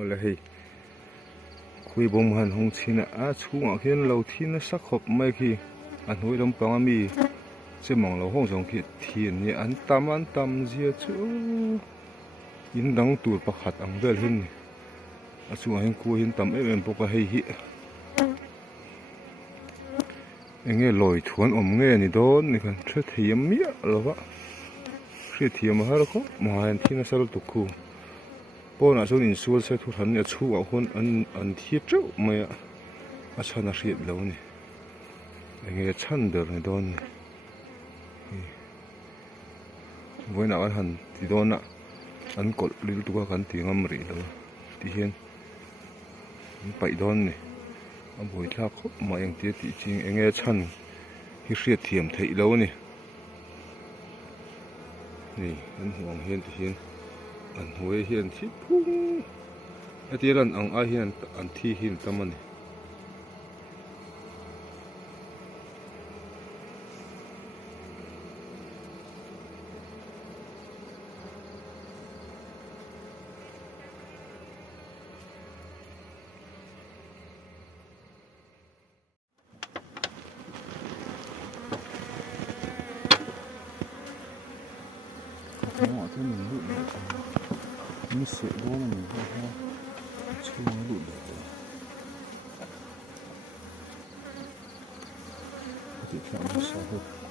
Ola hei khui bom han hong china a chunga khian lo thina sakhop mai khi an hui ram panga mi chemang lo hong jong khi thian ni an tam zia chu in dang tur pakhat ang vel hin a chunga hin ku hin tam em poka hei hi enge loi thuan om nge ni don ni kan thre thiam mi lova thre thiam har ko mahan thina sal tu khu pona chuan in sual se thu han a chu a hun an thiep chu mai a chana hriat lo ni enge chan der ni don voina an han ti dona an kol lil tu ka kan ti ngam ri lo ti hian pai don ni a boi thla khop ma eng ti ti ching enge chan hi hriat thiam thei lo ni an huang hian ti hian an huai hian thi phung atiran ang a hian an thi hin tamani họ thấy mình lụi nó sợi đó là mình không ha chưa nó lụi được thì theo nó sao hơn